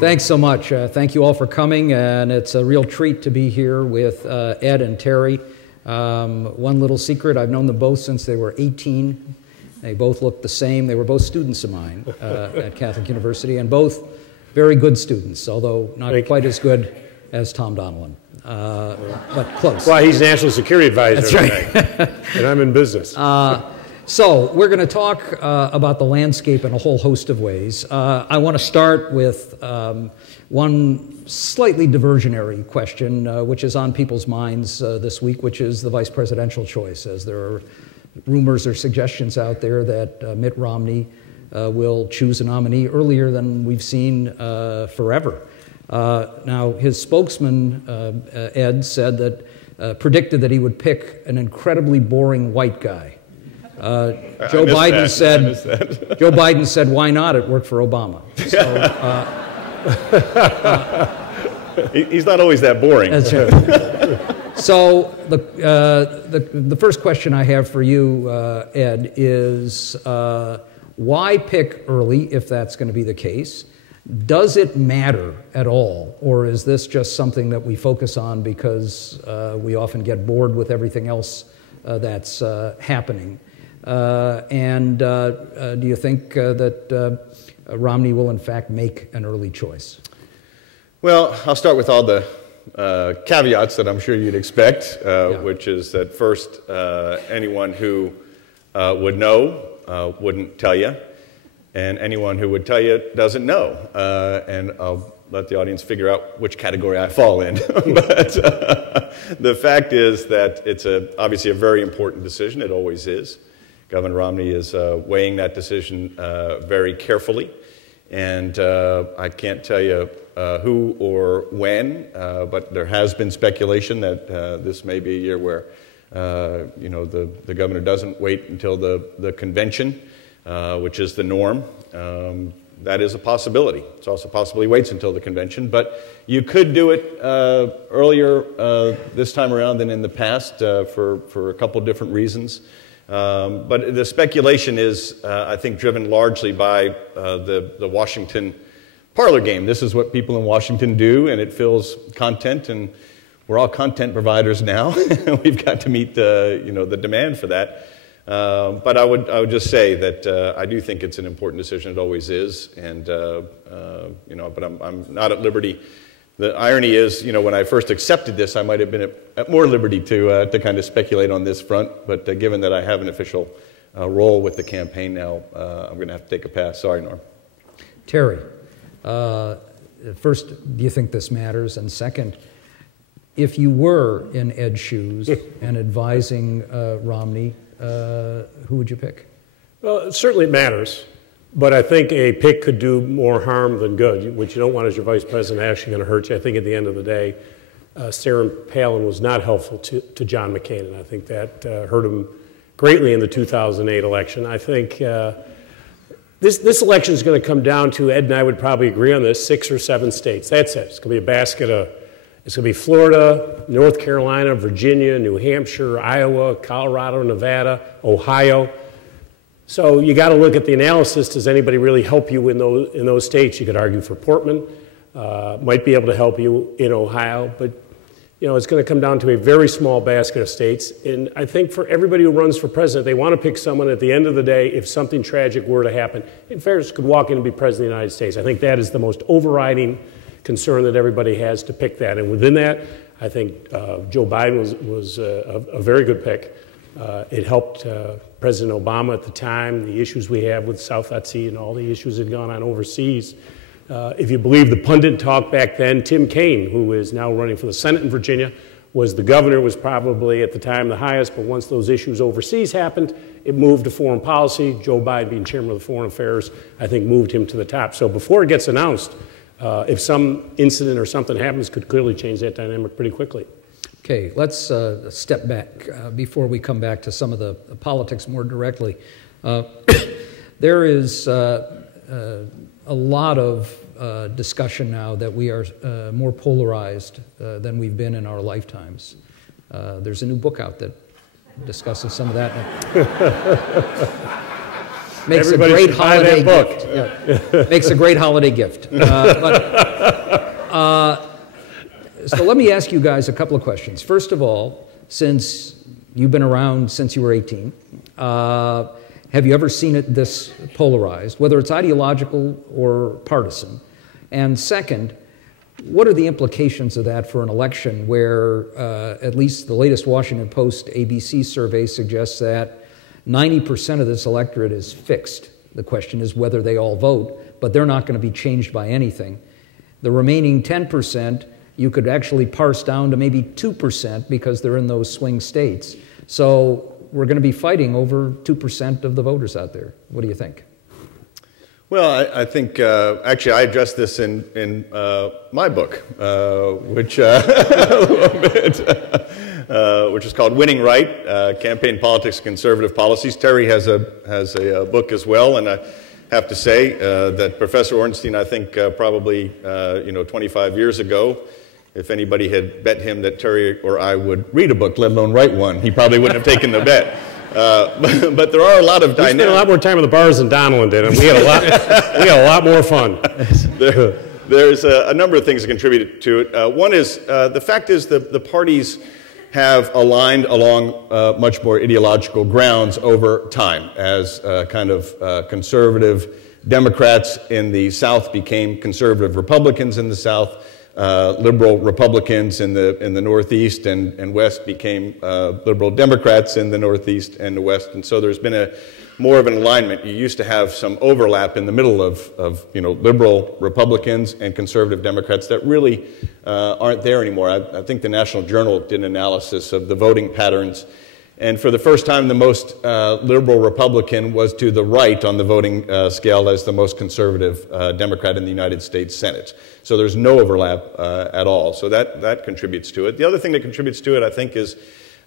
Thanks so much. Thank you all for coming, and it's a real treat to be here with Ed and Terry. One little secret, I've known them both since they were 18. They both looked the same. They were both students of mine at Catholic University, and both very good students, although not quite as good as Tom Donilon, but close. Well, he's National Security Advisor. That's right. And I'm in business. So we're going to talk about the landscape in a whole host of ways. I want to start with one slightly diversionary question, which is on people's minds this week, which is the vice presidential choice, as there are rumors or suggestions out there that Mitt Romney will choose a nominee earlier than we've seen forever. Now, his spokesman, Ed, said that, predicted that he would pick an incredibly boring white guy. Joe Biden said, why not? It worked for Obama. So, he's not always that boring. That's right. So the first question I have for you, Ed, is why pick early if that's going to be the case? Does it matter at all, or is this just something that we focus on because we often get bored with everything else that's happening? Do you think that Romney will, in fact, make an early choice? Well, I'll start with all the caveats that I'm sure you'd expect, which is that first, anyone who would know wouldn't tell you, and anyone who would tell you doesn't know. And I'll let the audience figure out which category I fall in. But the fact is that it's obviously a very important decision. It always is. Governor Romney is weighing that decision very carefully, and I can't tell you who or when, but there has been speculation that this may be a year where the governor doesn't wait until the convention, which is the norm. That is a possibility. It's also possible he waits until the convention, but you could do it earlier this time around than in the past for a couple different reasons. But the speculation is, I think, driven largely by the Washington parlor game. This is what people in Washington do, and it fills content, and we're all content providers now. We've got to meet the demand for that. But I would just say that I do think it's an important decision. It always is, and but I'm not at liberty. The irony is, when I first accepted this, I might have been at more liberty to kind of speculate on this front. But given that I have an official role with the campaign now, I'm going to have to take a pass. Sorry, Norm. Terry, first, do you think this matters? And second, if you were in Ed's shoes and advising Romney, who would you pick? Well, certainly it matters. But I think a pick could do more harm than good. What you don't want as your vice president actually going to hurt you. I think at the end of the day, Sarah Palin was not helpful to John McCain, and I think that hurt him greatly in the 2008 election. I think this election is going to come down to, Ed and I would probably agree on this, 6 or 7 states. That's it. It's going to be a basket of, it's going to be Florida, North Carolina, Virginia, New Hampshire, Iowa, Colorado, Nevada, Ohio. So you got to look at the analysis. Does anybody really help you in those states? You could argue for Portman, might be able to help you in Ohio, but it's going to come down to a very small basket of states. And I think for everybody who runs for president, they want to pick someone at the end of the day, if something tragic were to happen, in fairness, could walk in and be president of the United States. I think that is the most overriding concern that everybody has, to pick that. And within that, I think Joe Biden was a very good pick. It helped President Obama at the time, the issues we have with South Sea and all the issues that had gone on overseas. If you believe the pundit talk back then, Tim Kaine, who is now running for the Senate in Virginia, was the governor, was probably at the time the highest, but once those issues overseas happened, it moved to foreign policy. Joe Biden, being chairman of the Foreign Affairs, I think moved him to the top. So before it gets announced, if some incident or something happens, could clearly change that dynamic pretty quickly. Okay, let's step back before we come back to some of the politics more directly. There is a lot of discussion now that we are more polarized than we've been in our lifetimes. There's a new book out that discusses some of that. Makes a great holiday gift. Yeah. Makes a great holiday gift. So let me ask you guys a couple of questions. First of all, since you've been around since you were 18, have you ever seen it this polarized, whether it's ideological or partisan? And second, what are the implications of that for an election where at least the latest Washington Post ABC survey suggests that 90% of this electorate is fixed? The question is whether they all vote, but they're not going to be changed by anything. The remaining 10%, you could actually parse down to maybe 2% because they're in those swing states. So we're going to be fighting over 2% of the voters out there. What do you think? Well, I think, actually, I addressed this in my book, which is called Winning Right, Campaign Politics, Conservative Policies. Terry has a book as well, and I have to say that Professor Ornstein, I think probably 25 years ago, if anybody had bet him that Terry or I would read a book, let alone write one, he probably wouldn't have taken the bet. But there are a lot of dynamics. We spent a lot more time at the bars than Donilon did, and we had a lot more fun. There's a number of things that contributed to it. One is the fact is the parties have aligned along much more ideological grounds over time as kind of conservative Democrats in the South became conservative Republicans in the South. Liberal Republicans in the Northeast and West became liberal Democrats in the Northeast and the West, and so there's been more of an alignment. You used to have some overlap in the middle of liberal Republicans and conservative Democrats that really aren't there anymore. I think the National Journal did an analysis of the voting patterns, and for the first time, the most liberal Republican was to the right on the voting scale as the most conservative Democrat in the United States Senate. So there's no overlap at all. So that contributes to it. The other thing that contributes to it, I think, is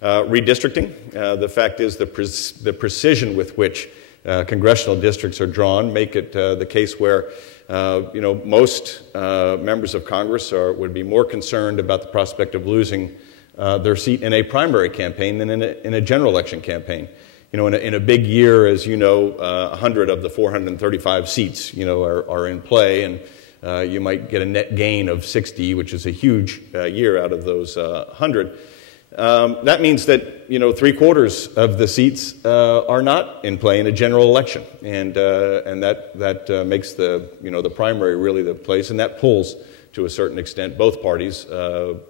redistricting. The fact is the precision with which congressional districts are drawn make it the case where most members of Congress would be more concerned about the prospect of losing their seat in a primary campaign than in a general election campaign. In a big year, as you know, 100 of the 435 seats, are in play, and you might get a net gain of 60, which is a huge year out of those 100. That means that 3/4 of the seats are not in play in a general election, and that makes the primary really the place, and that pulls to a certain extent both parties to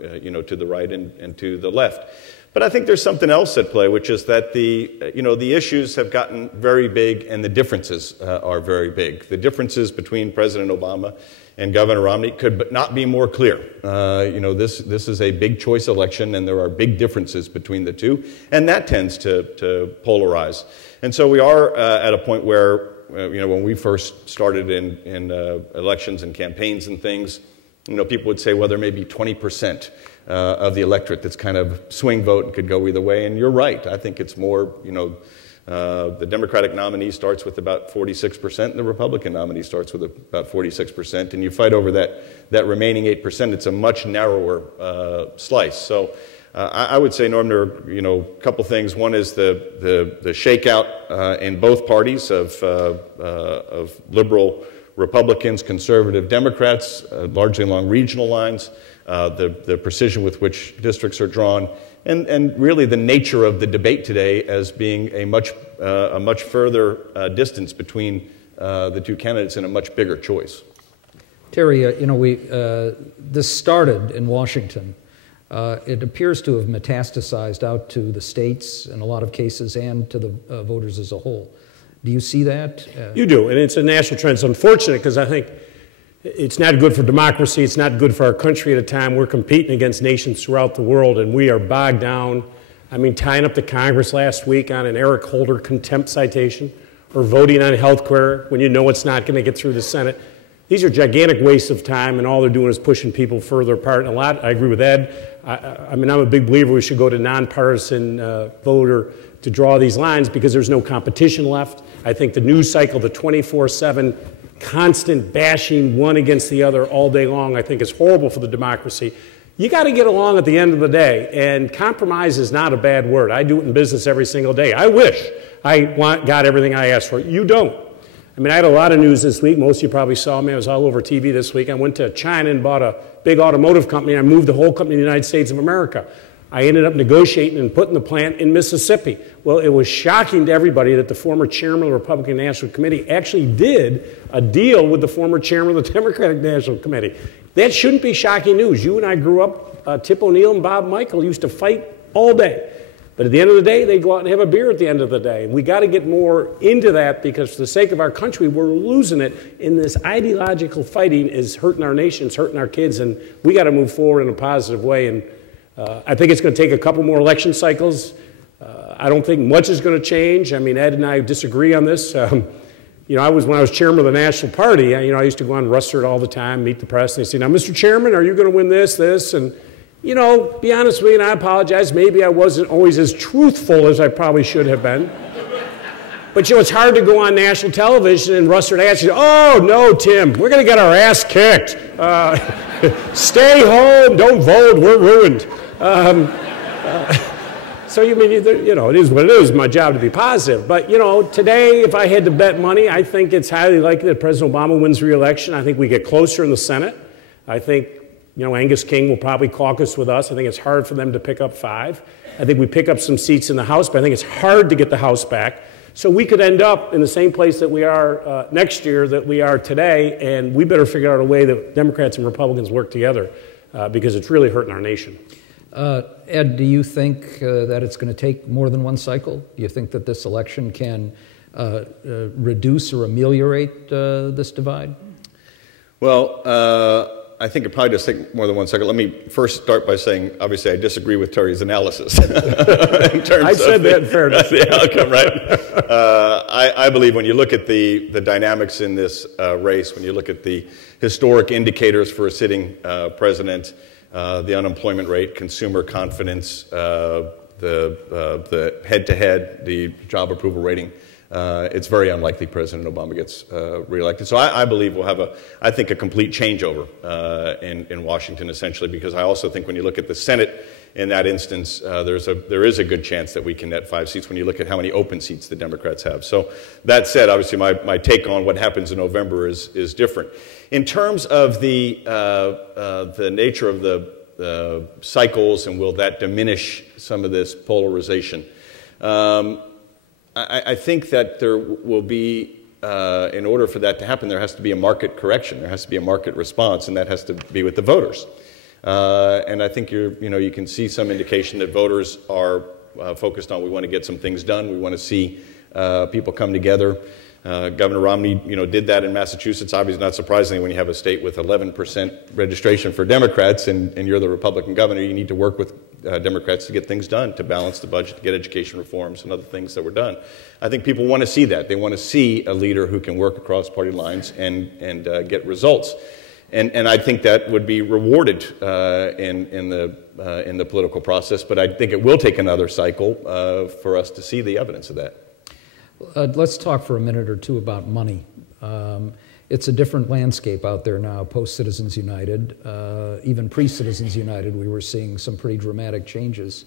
the right and to the left. But I think there's something else at play, which is that the issues have gotten very big and the differences are very big. The differences between President Obama and Governor Romney could not be more clear. This is a big choice election, and there are big differences between the two, and that tends to polarize. And so we are at a point where, when we first started in elections and campaigns and things, people would say, well, there may be 20% of the electorate that's kind of swing vote and could go either way, and you're right. I think it's more, the Democratic nominee starts with about 46%, and the Republican nominee starts with about 46%, and you fight over that remaining 8%. It's a much narrower slice. So I would say, Norm, there are a couple things. One is the shakeout in both parties of liberal Republicans, conservative Democrats, largely along regional lines, the precision with which districts are drawn, and really the nature of the debate today as being a much further distance between the two candidates and a much bigger choice. Terry, this started in Washington. It appears to have metastasized out to the states in a lot of cases and to the voters as a whole. Do you see that? You do, and it's a national trend. It's unfortunate because I think it's not good for democracy. It's not good for our country at a time we're competing against nations throughout the world, and we are bogged down. I mean, tying up the Congress last week on an Eric Holder contempt citation, or voting on health care when you know it's not going to get through the Senate. These are gigantic wastes of time, and all they're doing is pushing people further apart. And I agree with Ed. I mean, I'm a big believer we should go to nonpartisan voter to draw these lines because there's no competition left. I think the news cycle, the 24/7 constant bashing one against the other all day long, I think is horrible for the democracy. You got to get along at the end of the day, and compromise is not a bad word. I do it in business every single day. I wish I got everything I asked for. You don't. I mean, I had a lot of news this week. Most of you probably saw me. I was all over TV this week. I went to China and bought a big automotive company, and I moved the whole company to the United States of America. I ended up negotiating and putting the plant in Mississippi. Well, it was shocking to everybody that the former chairman of the Republican National Committee actually did a deal with the former chairman of the Democratic National Committee. That shouldn't be shocking news. You and I grew up, Tip O'Neill and Bob Michael used to fight all day. But at the end of the day, they go out and have a beer at the end of the day. We got to get more into that because for the sake of our country, we're losing it. And this ideological fighting is hurting our nation, it's hurting our kids, and we got to move forward in a positive way. And I think it's going to take a couple more election cycles. I don't think much is going to change. I mean, Ed and I disagree on this. You know, when I was chairman of the National Party, I used to go on Rustert all the time, meet the press, and they say, now, Mr. Chairman, are you going to win this? And, you know, be honest with you, and I apologize, maybe I wasn't always as truthful as I probably should have been. But, you know, it's hard to go on national television and Rustert asks you, oh, no, Tim, we're going to get our ass kicked. Stay home, don't vote, we're ruined. So, you know, it is what it is, my job to be positive. But, you know, today, if I had to bet money, I think it's highly likely that President Obama wins re-election. I think we get closer in the Senate. I think, you know, Angus King will probably caucus with us. I think it's hard for them to pick up 5. I think we pick up some seats in the House, but I think it's hard to get the House back. So we could end up in the same place that we are next year that we are today, and we better figure out a way that Democrats and Republicans work together because it's really hurting our nation. Ed, do you think that it's going to take more than one cycle? Do you think that this election can reduce or ameliorate this divide? Well, I think it probably does take more than one cycle. Let me first start by saying, obviously, I disagree with Terry's analysis. I said that in fairness. The outcome, right? I believe when you look at the dynamics in this race, when you look at the historic indicators for a sitting president, the unemployment rate, consumer confidence, the head-to-head, the job approval rating, it's very unlikely President Obama gets reelected. So I believe we'll have I think a complete changeover in Washington, essentially, because I also think when you look at the Senate in that instance, there is a good chance that we can net 5 seats when you look at how many open seats the Democrats have. So that said, obviously my take on what happens in November is different. In terms of the nature of the cycles and will that diminish some of this polarization, I think that there will be, in order for that to happen, there has to be a market correction. There has to be a market response, and that has to be with the voters. And I think you can see some indication that voters are focused on we want to get some things done. We want to see people come together. Governor Romney, did that in Massachusetts. Obviously, not surprisingly, when you have a state with 11% registration for Democrats and you're the Republican governor, you need to work with Democrats to get things done, to balance the budget, to get education reforms and other things that were done. I think people want to see that. They want to see a leader who can work across party lines and get results. And I think that would be rewarded in the political process. But I think it will take another cycle for us to see the evidence of that. Let's talk for a minute or two about money. It's a different landscape out there now, post-Citizens United. Even pre-Citizens United, we were seeing some pretty dramatic changes.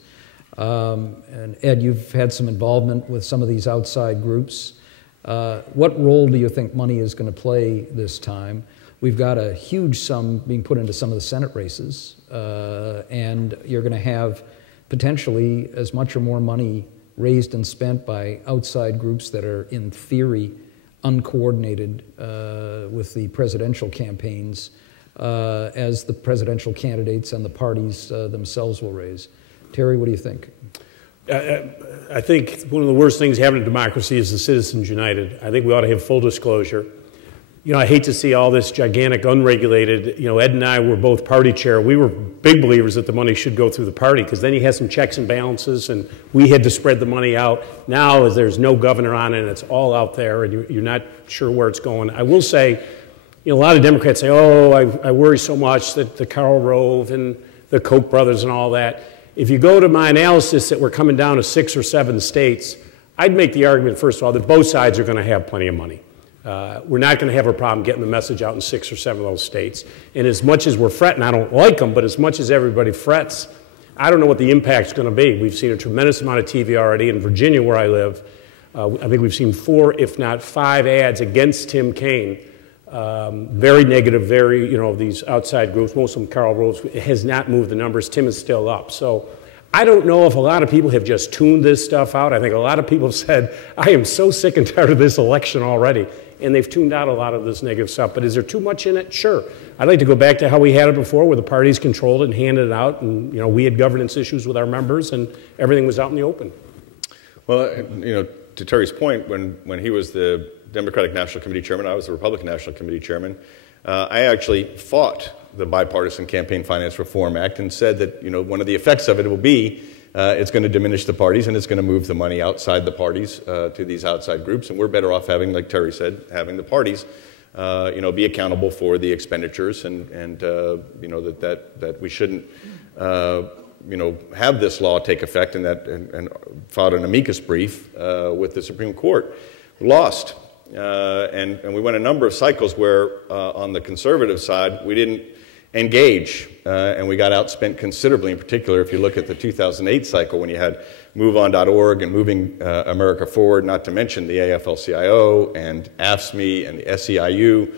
And Ed, you've had some involvement with some of these outside groups. What role do you think money is going to play this time? We've got a huge sum being put into some of the Senate races, and you're going to have potentially as much or more money raised and spent by outside groups that are, in theory, uncoordinated with the presidential campaigns as the presidential candidates and the parties themselves will raise. Terry, what do you think? I think one of the worst things happening in democracy is the Citizens United. I think we ought to have full disclosure. I hate to see all this gigantic unregulated, Ed and I were both party chair. We were big believers that the money should go through the party because then you have some checks and balances and we had to spread the money out. Now as there's no governor on it and it's all out there and you're not sure where it's going. I will say, a lot of Democrats say, oh, I worry so much that the Karl Rove and the Koch brothers and all that. If you go to my analysis that we're coming down to 6 or 7 states, I'd make the argument, first of all, that both sides are going to have plenty of money. We're not going to have a problem getting the message out in 6 or 7 of those states. And as much as we're fretting, I don't like them, but as much as everybody frets, I don't know what the impact's going to be. We've seen a tremendous amount of TV already. In Virginia, where I live, I think we've seen 4, if not 5 ads against Tim Kaine. Very negative, very, these outside groups, most of them Karl Rove, has not moved the numbers. Tim is still up. So I don't know if a lot of people have just tuned this stuff out. I think a lot of people have said, I am so sick and tired of this election already. And they've tuned out a lot of this negative stuff. But is there too much in it? Sure. I'd like to go back to how we had it before, where the parties controlled it and handed it out, and we had governance issues with our members, and everything was out in the open. Well, to Terry's point, when he was the Democratic National Committee Chairman, I was the Republican National Committee Chairman, I actually fought the Bipartisan Campaign Finance Reform Act and said that one of the effects of it will be it's going to diminish the parties, and it's going to move the money outside the parties to these outside groups, and we're better off having, like Terry said, having the parties be accountable for the expenditures, and that we shouldn't have this law take effect, and filed an amicus brief with the Supreme Court. We lost, and we went a number of cycles where on the conservative side we didn't engage, and we got outspent considerably. In particular, if you look at the 2008 cycle, when you had MoveOn.org and Moving America Forward, not to mention the AFL-CIO and AFSCME and the SEIU,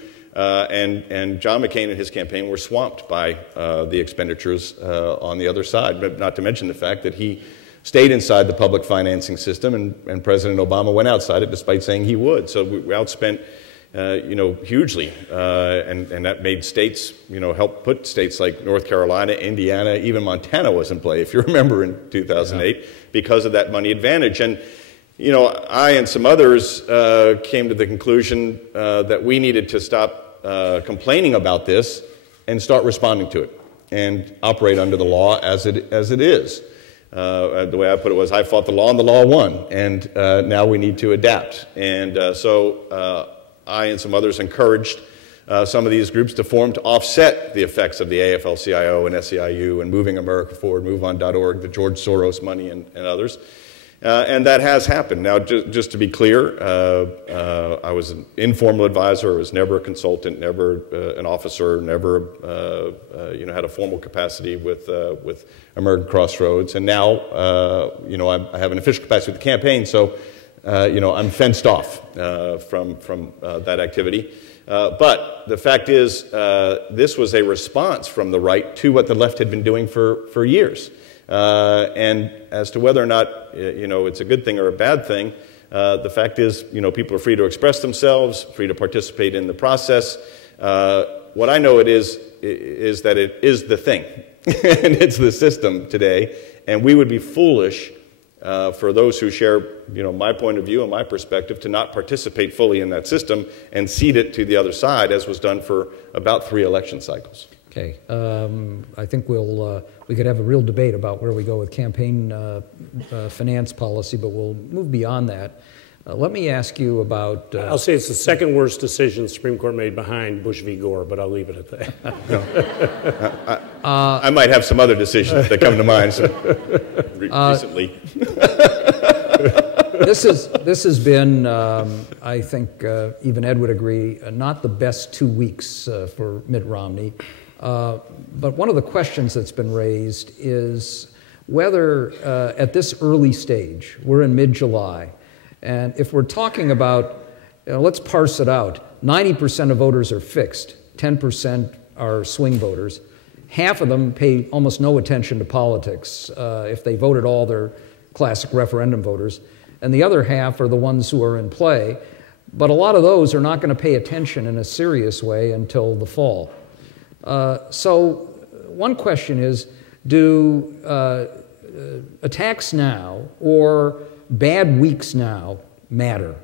and John McCain and his campaign were swamped by the expenditures on the other side, but not to mention the fact that he stayed inside the public financing system, and President Obama went outside it despite saying he would. So we outspent hugely, and that made states, help put states like North Carolina, Indiana, even Montana was in play, if you remember, in 2008, because of that money advantage. And, I and some others came to the conclusion that we needed to stop complaining about this and start responding to it and operate under the law as it is. The way I put it was, I fought the law and the law won, and now we need to adapt. And so I and some others encouraged some of these groups to form to offset the effects of the AFL-CIO and SEIU and Moving America Forward, MoveOn.org, the George Soros money, and others. And that has happened. Now, just to be clear, I was an informal advisor. I was never a consultant, never an officer, never had a formal capacity with American Crossroads. And now, I have an official capacity with the campaign, so I'm fenced off from that activity. But the fact is, this was a response from the right to what the left had been doing for years. And as to whether or not it's a good thing or a bad thing, the fact is, people are free to express themselves, free to participate in the process. What I know it is that it is the thing, and it's the system today. And we would be foolish for those who share, my point of view and my perspective, to not participate fully in that system and cede it to the other side, as was done for about 3 election cycles. Okay, I think we could have a real debate about where we go with campaign finance policy, but we'll move beyond that. Let me ask you about... I'll say it's the second worst decision the Supreme Court made behind Bush v. Gore, but I'll leave it at that. I might have some other decisions that come to mind recently. This has been, I think, even Ed would agree, not the best 2 weeks for Mitt Romney. But one of the questions that's been raised is whether at this early stage, we're in mid-July, and if we're talking about, let's parse it out, 90% of voters are fixed, 10% are swing voters. Half of them pay almost no attention to politics. If they vote at all, they're classic referendum voters. And the other half are the ones who are in play. But a lot of those are not going to pay attention in a serious way until the fall. So one question is, do attacks now or bad weeks now matter?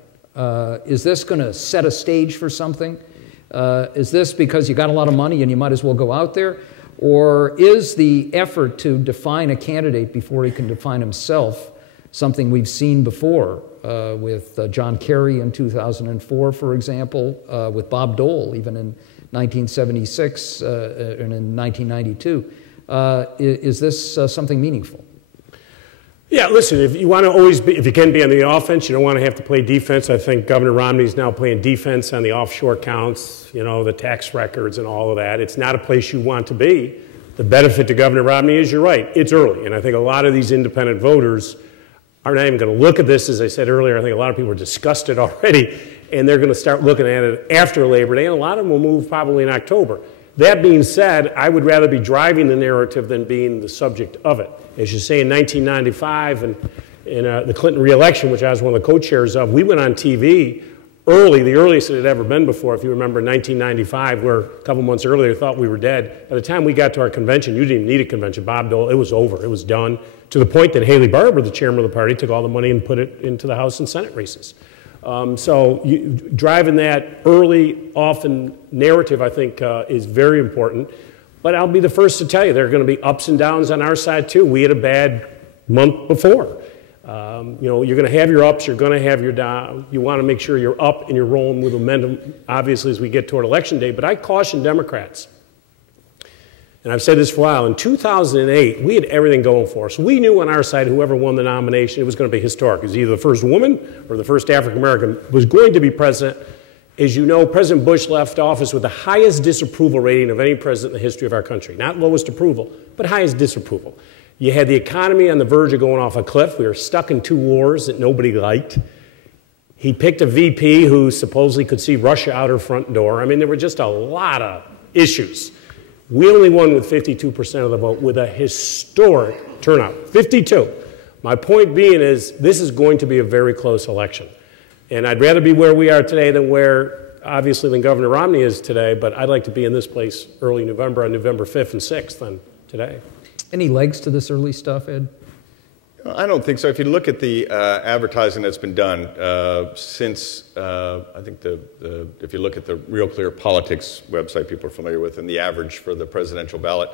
Is this going to set a stage for something? Is this because you got a lot of money and you might as well go out there? Or is the effort to define a candidate before he can define himself something we've seen before with John Kerry in 2004, for example, with Bob Dole even in 1976 and in 1992. Is this something meaningful? Yeah, listen, if you want to always be, if you can be on the offense, you don't want to have to play defense. I think Governor Romney is now playing defense on the offshore counts, you know, the tax records and all of that. It's not a place you want to be. The benefit to Governor Romney is, you're right, it's early. And I think a lot of these independent voters are not even going to look at this. As I said earlier, I think a lot of people are disgusted already, and they're going to start looking at it after Labor Day, and a lot of them will move probably in October. That being said, I would rather be driving the narrative than being the subject of it. As you say, in 1995, and in the Clinton re-election, which I was one of the co-chairs of, we went on TV early, the earliest it had ever been before, if you remember 1995, where a couple months earlier thought we were dead. By the time we got to our convention, you didn't even need a convention. Bob Dole, it was over. It was done, to the point that Haley Barbour, the chairman of the party, took all the money and put it into the House and Senate races. So driving that early, often narrative, I think, is very important. But I'll be the first to tell you, there are going to be ups and downs on our side, too. We had a bad month before. You know, you're going to have your ups, you're going to have your downs. You want to make sure you're up and you're rolling with momentum, obviously, as we get toward Election Day. But I caution Democrats, and I've said this for a while, in 2008, we had everything going for us. We knew on our side, whoever won the nomination, it was going to be historic. It was either the first woman or the first African-American was going to be president. As you know, President Bush left office with the highest disapproval rating of any president in the history of our country. Not lowest approval, but highest disapproval. You had the economy on the verge of going off a cliff. We were stuck in 2 wars that nobody liked. He picked a VP who supposedly could see Russia out her front door. I mean, there were just a lot of issues. We only won with 52% of the vote with a historic turnout, 52. My point being is this is going to be a very close election. And I'd rather be where we are today than where, obviously, than Governor Romney is today, but I'd like to be in this place early November, on November 5th and 6th than today. Any legs to this early stuff, Ed? I don't think so. If you look at the advertising that's been done since, I think if you look at the Real Clear Politics website people are familiar with, and the average for the presidential ballot,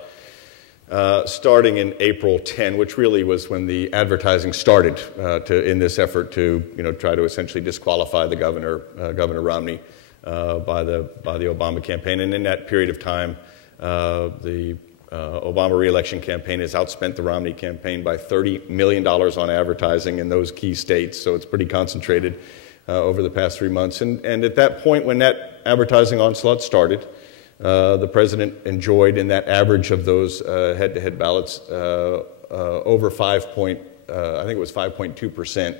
starting in April 10, which really was when the advertising started in this effort to try to essentially disqualify the Governor Romney by the Obama campaign. And in that period of time, the Obama re-election campaign has outspent the Romney campaign by $30 million on advertising in those key states, so it's pretty concentrated over the past 3 months. And at that point, when that advertising onslaught started, the president enjoyed, in that average of those head-to-head ballots, over I think it was 5.2%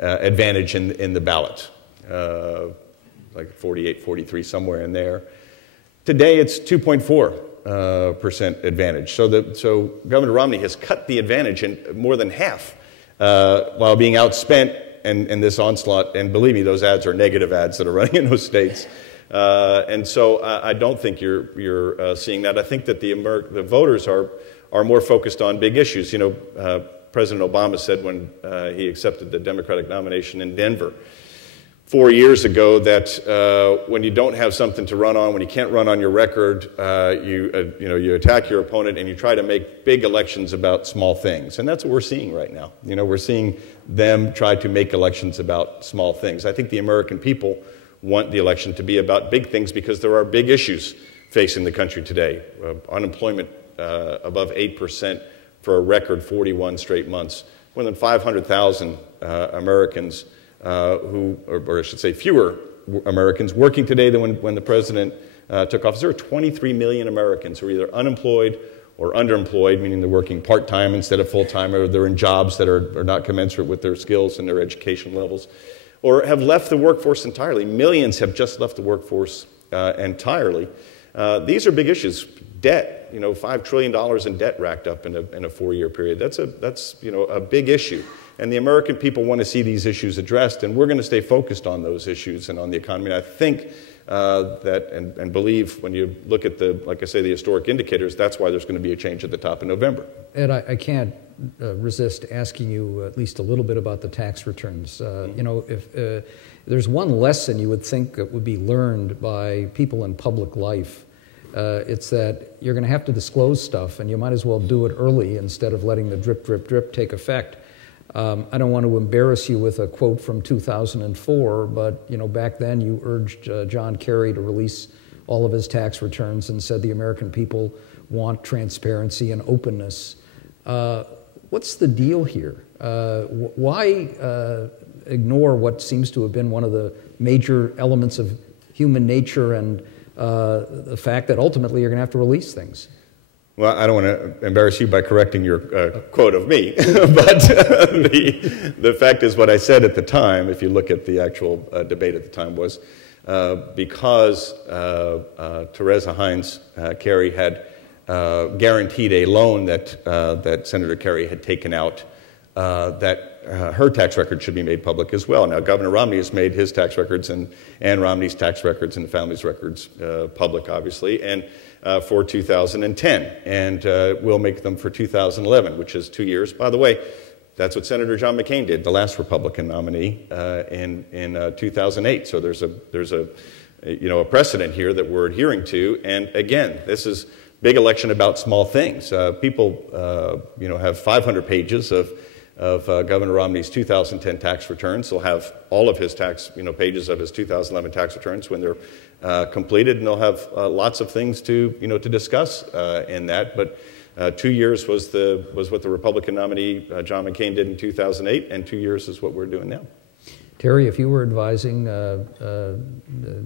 advantage in the ballot, like 48, 43, somewhere in there. Today, it's 2.4% advantage. So Governor Romney has cut the advantage in more than half while being outspent in this onslaught. And believe me, those ads are negative ads that are running in those states. And so I don't think you're seeing that. I think that the voters are more focused on big issues. President Obama said when he accepted the Democratic nomination in Denver 4 years ago that when you don't have something to run on, when you can't run on your record, you attack your opponent and you try to make big elections about small things. And that's what we're seeing right now. We're seeing them try to make elections about small things. I think the American people want the election to be about big things because there are big issues facing the country today. Unemployment above 8% for a record 41 straight months. More than 500,000 Americans or I should say fewer Americans working today than when the president took office. There are 23 million Americans who are either unemployed or underemployed, meaning they're working part-time instead of full-time, or they're in jobs that are not commensurate with their skills and their education levels, or have left the workforce entirely. Millions have just left the workforce entirely. These are big issues. Debt, $5 trillion in debt racked up in a 4-year period. That's a big issue. And the American people want to see these issues addressed, and we're going to stay focused on those issues and on the economy. And I think that, and believe, when you look at like I say, the historic indicators, that's why there's going to be a change at the top in November. Ed, I can't resist asking you at least a little bit about the tax returns. If there's one lesson you would think that would be learned by people in public life, it's that you're going to have to disclose stuff, and you might as well do it early instead of letting the drip, drip, drip take effect. I don't want to embarrass you with a quote from 2004, but back then you urged John Kerry to release all of his tax returns and said the American people want transparency and openness. What's the deal here? Why ignore what seems to have been one of the major elements of human nature and the fact that ultimately you're going to have to release things? Well, I don't want to embarrass you by correcting your quote of me, but the fact is what I said at the time, if you look at the actual debate at the time, was because Teresa Heinz Kerry had guaranteed a loan that Senator Kerry had taken out, that her tax record should be made public as well. Now, Governor Romney has made his tax records and Romney's tax records and the family's records public, obviously, and for 2010, and we'll make them for 2011, which is 2 years. By the way, that's what Senator John McCain did, the last Republican nominee, in 2008. So there's a precedent here that we're adhering to. And again, this is big election about small things. People have 500 pages of Governor Romney's 2010 tax returns. They'll have all of his pages of his 2011 tax returns when they're completed, and they'll have lots of things to discuss in that. But 2 years was what the Republican nominee John McCain did in 2008, and 2 years is what we're doing now. Terry, if you were advising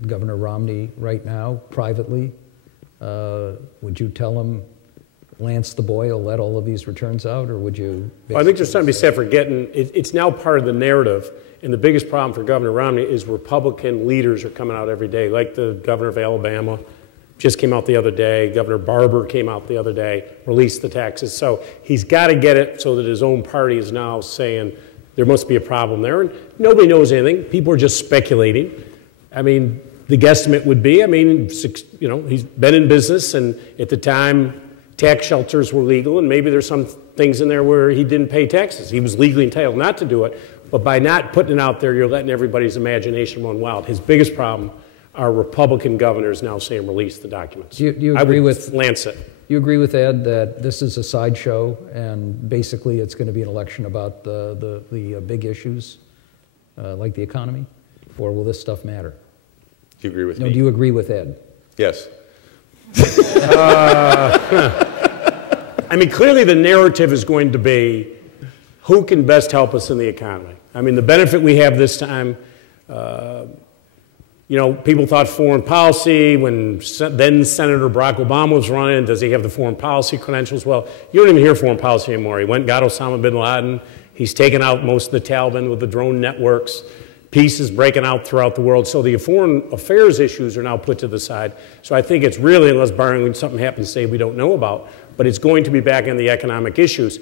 Governor Romney right now privately, would you tell him, Lance the boy will let all of these returns out, or would you? Well, I think there's something to be said for getting, it's now part of the narrative, and the biggest problem for Governor Romney is Republican leaders are coming out every day, like the governor of Alabama just came out the other day, Governor Barber came out the other day, released the taxes. So he's got to get it so that his own party is now saying there must be a problem there, and nobody knows anything. People are just speculating. I mean, the guesstimate would be, he's been in business, and at the time, tax shelters were legal, and maybe there's some things in there where he didn't pay taxes. He was legally entitled not to do it, but by not putting it out there, you're letting everybody's imagination run wild. His biggest problem are Republican governors now saying release the documents. Do you agree with Lance it? You agree with Ed that this is a sideshow, and basically it's going to be an election about the big issues, like the economy, or will this stuff matter? Do you agree with me? No, do you agree with Ed? Yes. Clearly the narrative is going to be who can best help us in the economy. The benefit we have this time, people thought foreign policy when then Senator Barack Obama was running. Does he have the foreign policy credentials? Well, you don't even hear foreign policy anymore. He went and got Osama bin Laden. He's taken out most of the Taliban with the drone networks. Peace is breaking out throughout the world. So the foreign affairs issues are now put to the side. So I think it's really, unless barring something happens, say we don't know about, but it's going to be back in the economic issues.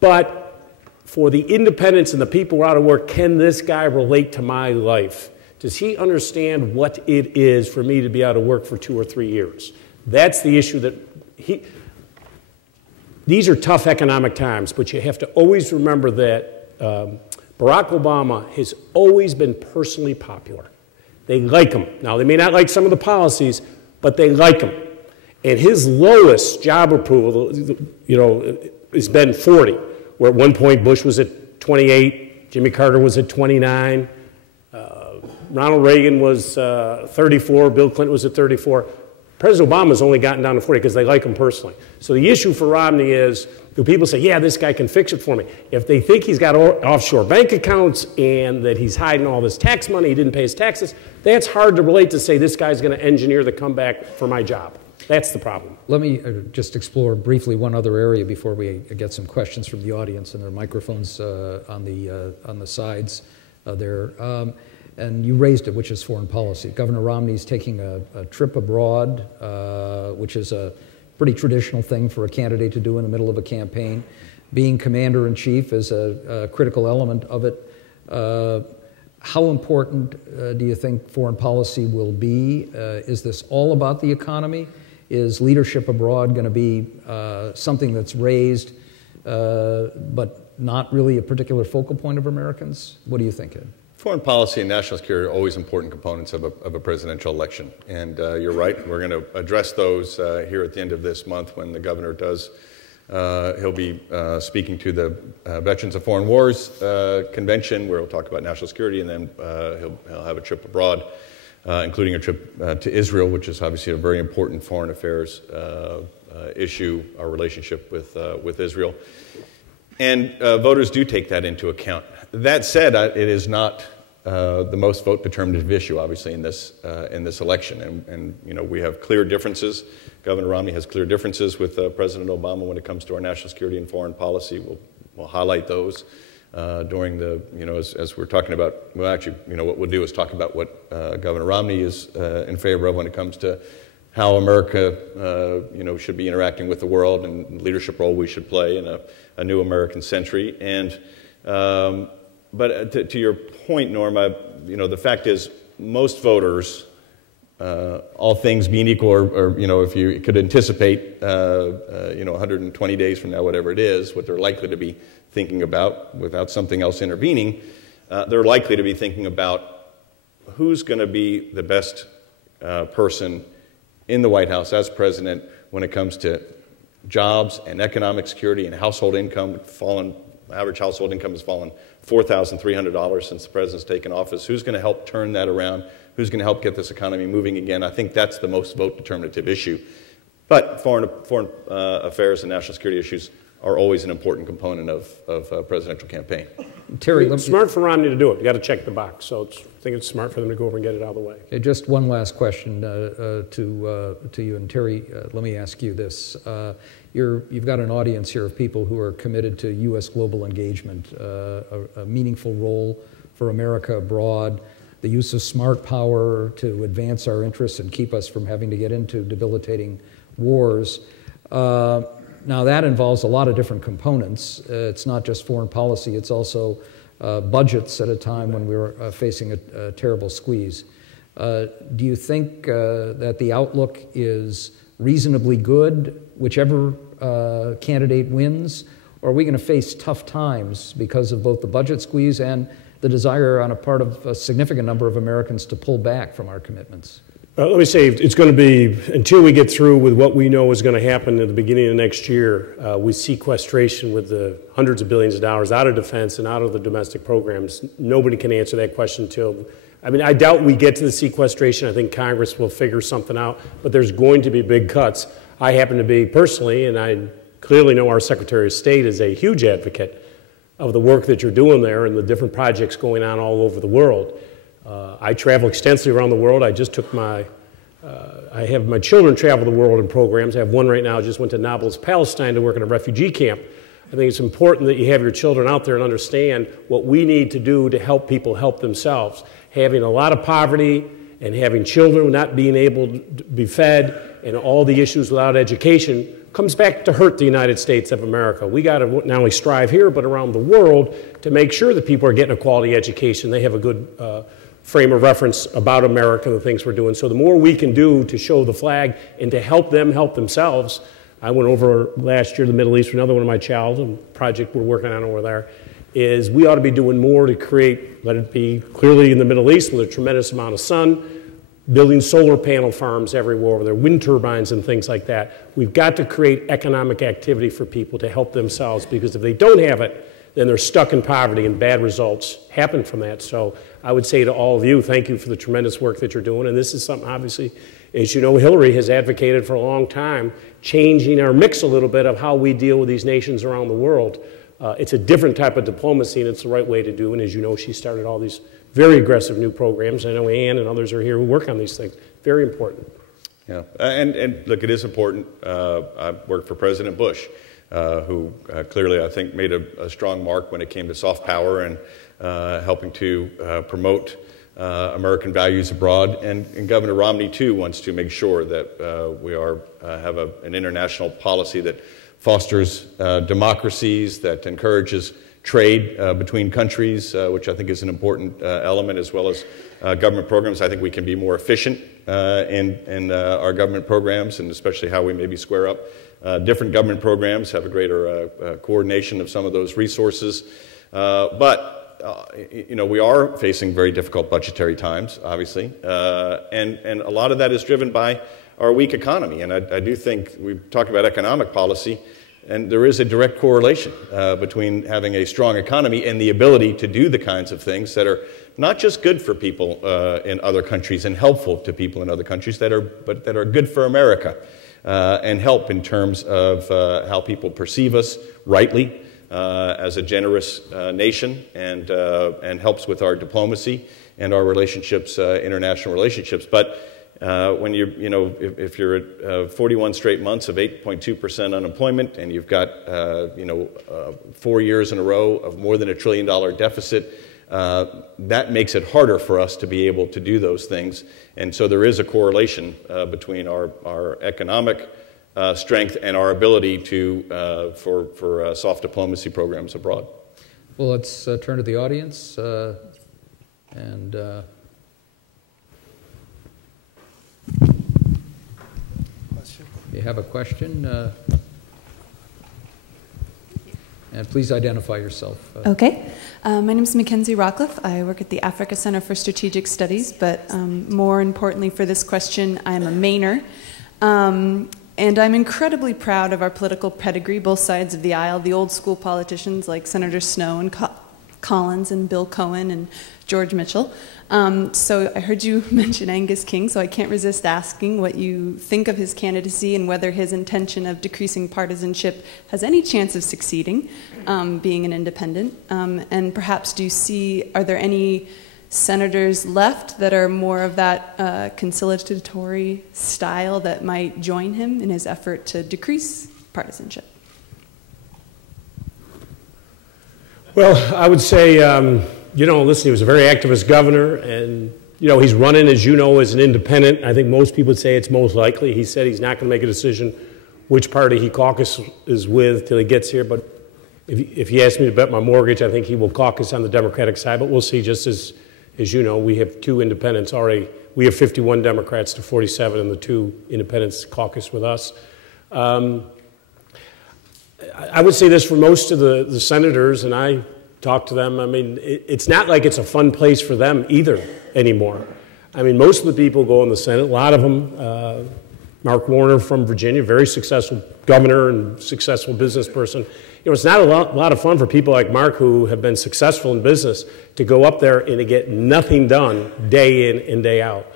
But for the independents and the people who are out of work, can this guy relate to my life? Does he understand what it is for me to be out of work for 2 or 3 years? That's the issue that these are tough economic times, but you have to always remember that Barack Obama has always been personally popular. They like him. Now, they may not like some of the policies, but they like him. And his lowest job approval, has been 40, where at one point Bush was at 28, Jimmy Carter was at 29, Ronald Reagan was 34, Bill Clinton was at 34. President Obama's only gotten down to 40 because they like him personally. So the issue for Romney is, do people say, yeah, this guy can fix it for me? If they think he's got offshore bank accounts and that he's hiding all this tax money, he didn't pay his taxes, that's hard to relate to say this guy's going to engineer the comeback for my job. That's the problem. Let me just explore briefly one other area before we get some questions from the audience, and there are microphones on the sides there. And you raised it, which is foreign policy. Governor Romney's taking a trip abroad, which is a pretty traditional thing for a candidate to do in the middle of a campaign. Being commander-in-chief is a critical element of it. How important do you think foreign policy will be? Is this all about the economy? Is leadership abroad going to be something that's raised, but not really a particular focal point of Americans? What do you think, Ed? Foreign policy and national security are always important components of a presidential election. And you're right, we're going to address those here at the end of this month when the governor does. He'll be speaking to the Veterans of Foreign Wars convention, where he'll talk about national security, and then he'll have a trip abroad, including a trip to Israel, which is obviously a very important foreign affairs issue, our relationship with Israel. And voters do take that into account. That said, it is not the most vote-determinative issue, obviously, in this election. And you know, we have clear differences. Governor Romney has clear differences with President Obama when it comes to our national security and foreign policy. We'll highlight those during the, you know, as we're talking about, well, actually, you know, what we'll do is talk about what Governor Romney is in favor of when it comes to how America, you know, should be interacting with the world and leadership role we should play in a new American century. And but to your point, Norma, you know, the fact is most voters, all things being equal, or you know, if you could anticipate, you know, 120 days from now, whatever it is, what they're likely to be thinking about without something else intervening, they're likely to be thinking about who's going to be the best person in the White House as president when it comes to jobs and economic security and household income. Average household income has fallen $4,300 since the president's taken office. Who's going to help turn that around? Who's going to help get this economy moving again? I think that's the most vote-determinative issue. But foreign affairs and national security issues are always an important component of a presidential campaign. Terry, it's smart for Romney to do it. You got to check the box. So I think it's smart for them to go over and get it out of the way. Just one last question to you and Terry. Let me ask you this: you've got an audience here of people who are committed to U.S. global engagement, a meaningful role for America abroad, the use of smart power to advance our interests and keep us from having to get into debilitating wars. Now, that involves a lot of different components. It's not just foreign policy, it's also budgets at a time when we're facing a terrible squeeze. Do you think that the outlook is reasonably good, whichever candidate wins, or are we going to face tough times because of both the budget squeeze and the desire on a part of a significant number of Americans to pull back from our commitments? Let me say, it's going to be, until we get through with what we know is going to happen at the beginning of next year, with sequestration with the hundreds of billions of dollars out of defense and out of the domestic programs. Nobody can answer that question until, I mean, I doubt we get to the sequestration. I think Congress will figure something out, but there's going to be big cuts. I happen to be personally, and I clearly know our Secretary of State is a huge advocate of the work that you're doing there and the different projects going on all over the world. I travel extensively around the world. I just took I have my children travel the world in programs. I have one right now, just went to Nablus, Palestine to work in a refugee camp. I think it's important that you have your children out there and understand what we need to do to help people help themselves. Having a lot of poverty and having children not being able to be fed and all the issues without education comes back to hurt the United States of America. We got to not only strive here, but around the world to make sure that people are getting a quality education. They have a good frame of reference about America and the things we're doing. So the more we can do to show the flag and to help them help themselves. I went over last year to the Middle East for another one of my children, a project we're working on over there, is we ought to be doing more to create, let it be clearly in the Middle East with a tremendous amount of sun, building solar panel farms everywhere over there, wind turbines and things like that. We've got to create economic activity for people to help themselves, because if they don't have it, then they're stuck in poverty and bad results happen from that. So I would say to all of you, thank you for the tremendous work that you're doing. And this is something, obviously, as you know, Hillary has advocated for a long time, changing our mix a little bit of how we deal with these nations around the world. It's a different type of diplomacy, and it's the right way to do. And as you know, she started all these very aggressive new programs. I know Ann and others are here who work on these things. Very important. Yeah, and look, it is important. I worked for President Bush, who clearly, I think, made a strong mark when it came to soft power and helping to promote American values abroad. And Governor Romney, too, wants to make sure that we have an international policy that fosters democracies, that encourages trade between countries, which I think is an important element, as well as government programs. I think we can be more efficient in our government programs, and especially how we maybe square up different government programs, have a greater coordination of some of those resources. But you know, we are facing very difficult budgetary times, obviously, and a lot of that is driven by our weak economy. And I do think we've talked about economic policy, and there is a direct correlation between having a strong economy and the ability to do the kinds of things that are not just good for people in other countries and helpful to people in other countries, but that are good for America and help in terms of how people perceive us rightly, as a generous nation and helps with our diplomacy and our relationships, international relationships. But when if you're at 41 straight months of 8.2% unemployment, and you've got 4 years in a row of more than $1 trillion deficit, that makes it harder for us to be able to do those things. And so there is a correlation between our economic strength and our ability to for soft diplomacy programs abroad. Well, let's turn to the audience and. You have a question? And please identify yourself. Okay. My name is Mackenzie Rockcliffe. I work at the Africa Center for Strategic Studies, but more importantly for this question, I'm a Mainer. And I'm incredibly proud of our political pedigree, both sides of the aisle, the old school politicians like Senator Snowe and Collins and Bill Cohen and George Mitchell. So I heard you mention Angus King, so I can't resist asking what you think of his candidacy and whether his intention of decreasing partisanship has any chance of succeeding, being an independent. And perhaps are there any senators left that are more of that conciliatory style that might join him in his effort to decrease partisanship? Well, I would say, listen, he was a very activist governor, and, he's running, as you know, as an independent. I think most people would say it's most likely. He said he's not going to make a decision which party he caucuses with till he gets here, but if he asked me to bet my mortgage, I think he will caucus on the Democratic side, but we'll see. Just as you know, we have 2 independents already. We have 51 Democrats to 47, and the 2 independents caucus with us. I would say this for most of the senators, and I talk to them, I mean, it's not like it's a fun place for them either anymore. I mean, most of the people go in the Senate, a lot of them, Mark Warner from Virginia, very successful governor and successful business person. It's not a lot of fun for people like Mark who have been successful in business to go up there and to get nothing done day in and day out.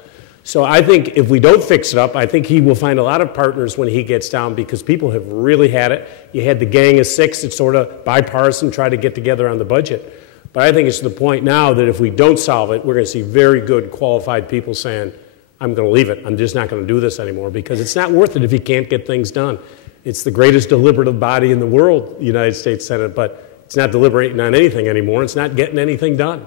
So I think if we don't fix it up, I think he will find a lot of partners when he gets down, because people have really had it. You had the Gang of Six that sort of bipartisan tried to get together on the budget. But I think it's to the point now that if we don't solve it, we're going to see very good qualified people saying, I'm going to leave it. I'm just not going to do this anymore, because it's not worth it if you can't get things done. It's the greatest deliberative body in the world, the United States Senate, but it's not deliberating on anything anymore. It's not getting anything done.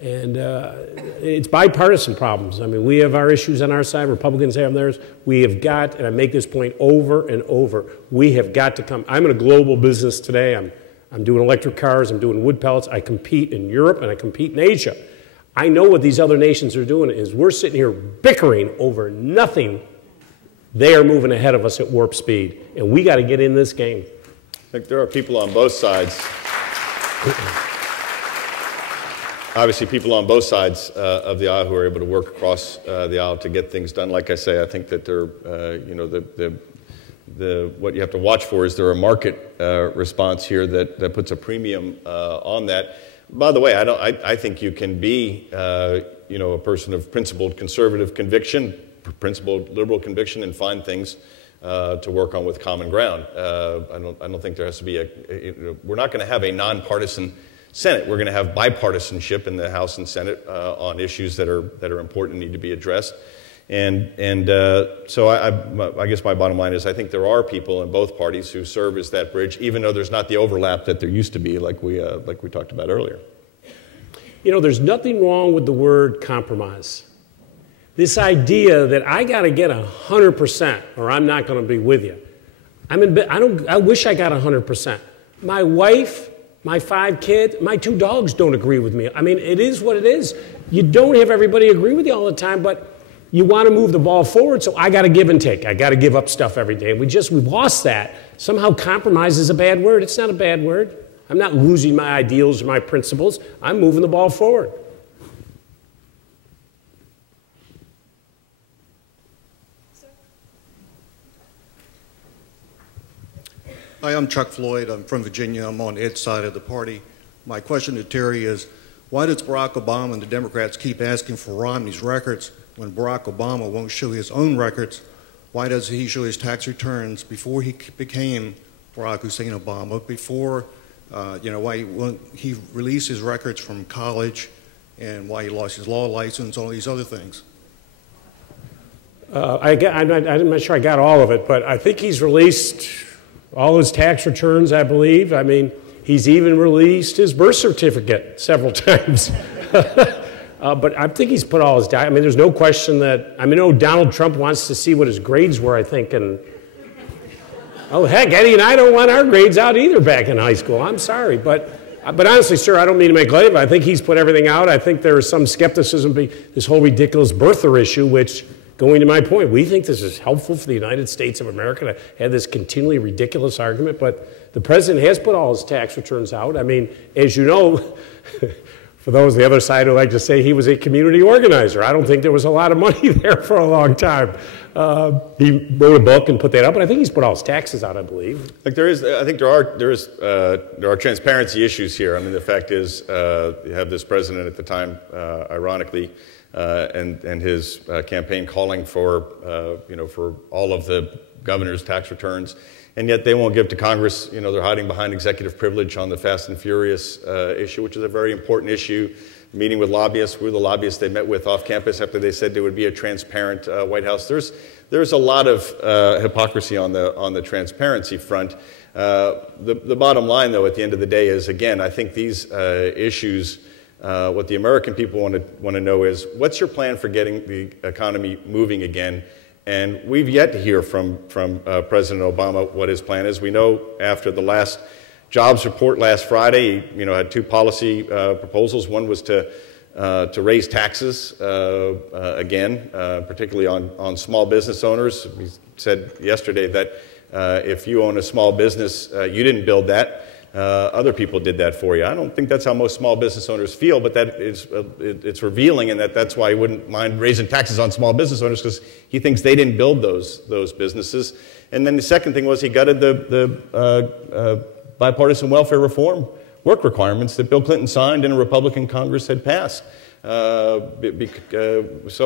And it's bipartisan problems. I mean, we have our issues on our side. Republicans have theirs. We have got, and I make this point over and over, we have got to come. I'm in a global business today. I'm doing electric cars. I'm doing wood pellets. I compete in Europe, and I compete in Asia. I know what these other nations are doing is we're sitting here bickering over nothing. They are moving ahead of us at warp speed, and we got to get in this game. I think there are people on both sides. Obviously, people on both sides of the aisle who are able to work across the aisle to get things done. Like I say, I think that they're, what you have to watch for is there a market response here that puts a premium on that. By the way, I think you can be, a person of principled conservative conviction, principled liberal conviction, and find things to work on with common ground. I don't think there has to be we're not going to have a nonpartisan Senate. We're going to have bipartisanship in the House and Senate on issues that are important and need to be addressed. So I guess my bottom line is I think there are people in both parties who serve as that bridge, even though there's not the overlap that there used to be, like we talked about earlier. There's nothing wrong with the word compromise. This idea that I got to get 100% or I'm not going to be with you. I wish I got 100%. My wife, my 5 kids, my 2 dogs don't agree with me. I mean, it is what it is. You don't have everybody agree with you all the time, but you want to move the ball forward, so I got to give and take. I got to give up stuff every day. We've lost that. Somehow compromise is a bad word. It's not a bad word. I'm not losing my ideals or my principles. I'm moving the ball forward. Hi, I'm Chuck Floyd. I'm from Virginia. I'm on Ed's side of the party. My question to Terry is, why does Barack Obama and the Democrats keep asking for Romney's records when Barack Obama won't show his own records? Why does he show his tax returns before he became Barack Hussein Obama, before Why he released his records from college and why he lost his law license, all these other things. I'm not sure I got all of it, but I think he's released all his tax returns, I believe. I mean, he's even released his birth certificate several times. But I think he's put all his, I mean, there's no question that, I mean, Donald Trump wants to see what his grades were, I think, and, oh, heck, Eddie and I don't want our grades out either back in high school. I'm sorry, but honestly, sir, I don't mean to make light of it. I think he's put everything out. I think there is some skepticism, this whole ridiculous birther issue, which, going to my point, we think this is helpful for the United States of America to have this continually ridiculous argument, but the president has put all his tax returns out. I mean, as you know, for those on the other side who like to say he was a community organizer, I don't think there was a lot of money there for a long time. He wrote a book and put that up, but I think he's put all his taxes out, I believe. Like I think there are transparency issues here. I mean, the fact is, you have this president at the time, ironically, and his campaign calling for, for all of the governor's tax returns, and yet they won't give to Congress. They're hiding behind executive privilege on the Fast and Furious issue, which is a very important issue. Meeting with lobbyists, who were the lobbyists they met with off campus after they said there would be a transparent White House. There's a lot of hypocrisy on the transparency front. The bottom line, though, at the end of the day is, again, I think these issues, what the American people want to know is, what's your plan for getting the economy moving again? And we've yet to hear from President Obama what his plan is. We know after the last jobs report last Friday, he had two policy proposals. One was to raise taxes again, particularly on small business owners. He said yesterday that if you own a small business, you didn't build that. Other people did that for you. I don't think that's how most small business owners feel, but that is, it's revealing, and that's why he wouldn't mind raising taxes on small business owners, because he thinks they didn't build those businesses. And then the second thing was he gutted the bipartisan welfare reform work requirements that Bill Clinton signed and a Republican Congress had passed. So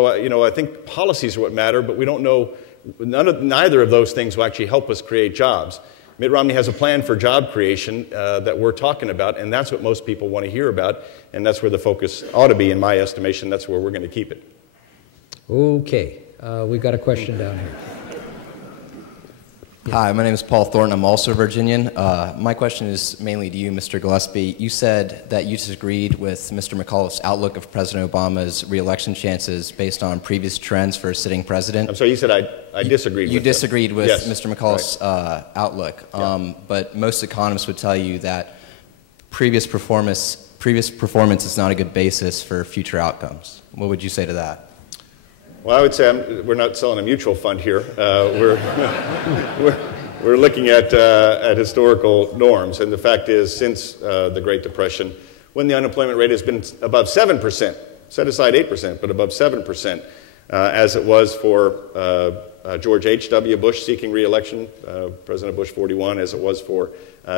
I think policies are what matter, but we don't know, neither of those things will actually help us create jobs. Mitt Romney has a plan for job creation that we're talking about, and that's what most people want to hear about, and that's where the focus ought to be, in my estimation. That's where we're going to keep it. Okay. We've got a question down here. Hi, my name is Paul Thornton. I'm also a Virginian. My question is mainly to you, Mr. Gillespie. You said that you disagreed with Mr. McAuliffe's outlook of President Obama's re-election chances based on previous trends for a sitting president. I'm sorry, you said I disagreed with him. You disagreed with yes, Mr. McAuliffe's outlook. Yeah. But most economists would tell you that previous performance is not a good basis for future outcomes. What would you say to that? Well, I would say we're not selling a mutual fund here. We're looking at historical norms, and the fact is, since the Great Depression, when the unemployment rate has been above 7%, set aside 8%, but above 7%, as it was for George H.W. Bush seeking re-election, President Bush 41, as it was for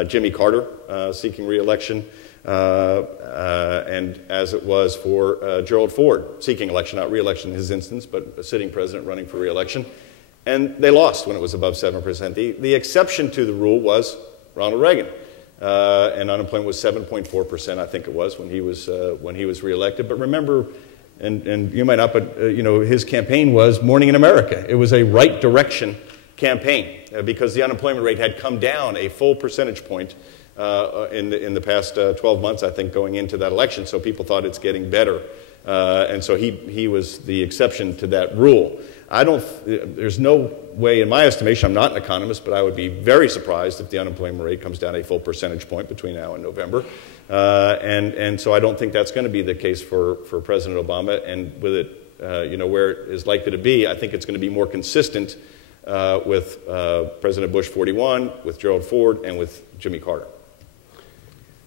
Jimmy Carter seeking re-election, and as it was for Gerald Ford seeking election, not re-election in his instance, but a sitting president running for re-election. And they lost when it was above 7%. The exception to the rule was Ronald Reagan, and unemployment was 7.4%, I think it was, when he was re-elected. But remember, and you might not, but his campaign was Morning in America. It was a right direction campaign because the unemployment rate had come down a full percentage point in the past 12 months, I think, going into that election. So people thought it's getting better. And so he was the exception to that rule. There's no way, in my estimation, I'm not an economist, but I would be very surprised if the unemployment rate comes down a full percentage point between now and November. And so I don't think that's going to be the case for President Obama. And with it, where it is likely to be, I think it's going to be more consistent with President Bush 41, with Gerald Ford, and with Jimmy Carter.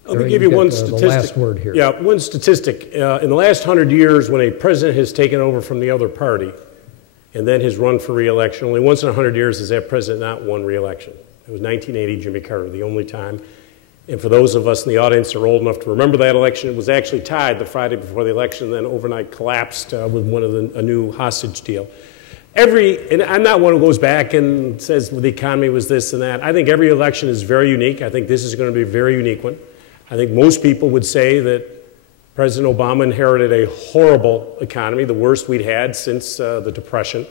Let me give you one statistic. The last word here. Yeah, one statistic. In the last 100 years, when a president has taken over from the other party and then has run for re-election, only once in 100 years has that president not won re-election. It was 1980, Jimmy Carter, the only time. And for those of us in the audience who are old enough to remember that election, it was actually tied the Friday before the election, then overnight collapsed with a new hostage deal. and I'm not one who goes back and says well, the economy was this and that. I think every election is very unique. I think this is going to be a very unique one. I think most people would say that President Obama inherited a horrible economy, the worst we'd had since the Depression.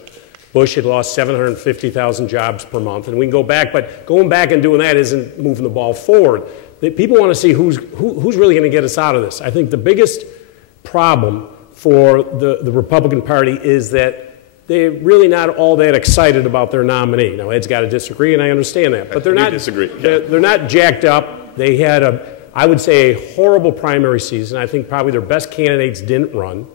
Bush had lost 750,000 jobs per month, and we can go back, but going back and doing that isn't moving the ball forward. People want to see who's really going to get us out of this. I think the biggest problem for the Republican Party is that they're really not all that excited about their nominee. Now, Ed's got to disagree, and I understand that, but they're not. Disagree. They're not jacked up. They had I would say, a horrible primary season. I think probably their best candidates didn't run,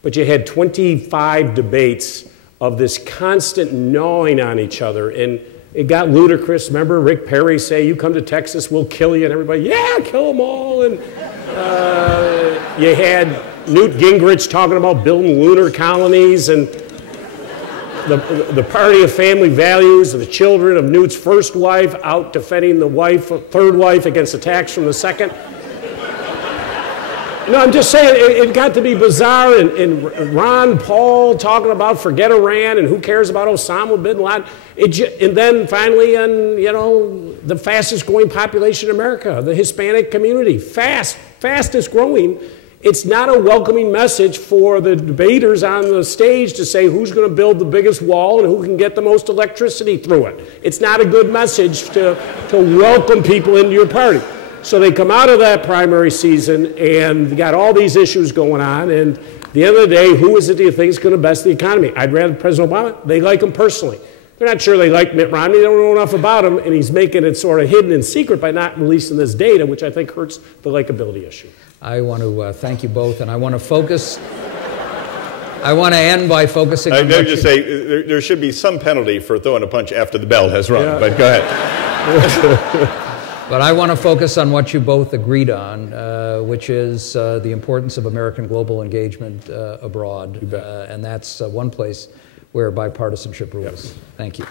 but you had 25 debates of this constant gnawing on each other, and it got ludicrous. Remember Rick Perry say, "You come to Texas, we'll kill you," and everybody, "Yeah, kill them all." And you had Newt Gingrich talking about building lunar colonies, and the party of family values of the children of Newt's first wife out defending the third wife against attacks from the second. No, I'm just saying it got to be bizarre, and Ron Paul talking about forget Iran and who cares about Osama bin Laden. And then finally, the fastest growing population in America, the Hispanic community, fastest growing. It's not a welcoming message for the debaters on the stage to say who's going to build the biggest wall and who can get the most electricity through it. It's not a good message to welcome people into your party. So they come out of that primary season and got all these issues going on, and at the end of the day, who is it do you think is going to best the economy? I'd rather President Obama. They like him personally. They're not sure they like Mitt Romney. They don't know enough about him, and he's making it sort of hidden in secret by not releasing this data, which I think hurts the likability issue. I want to thank you both, and I want to focus. I want to end by focusing on. I just say there should be some penalty for throwing a punch after the bell has rung, yeah. But go ahead. But I want to focus on what you both agreed on, which is the importance of American global engagement abroad, and that's one place where bipartisanship rules. Yep. Thank you.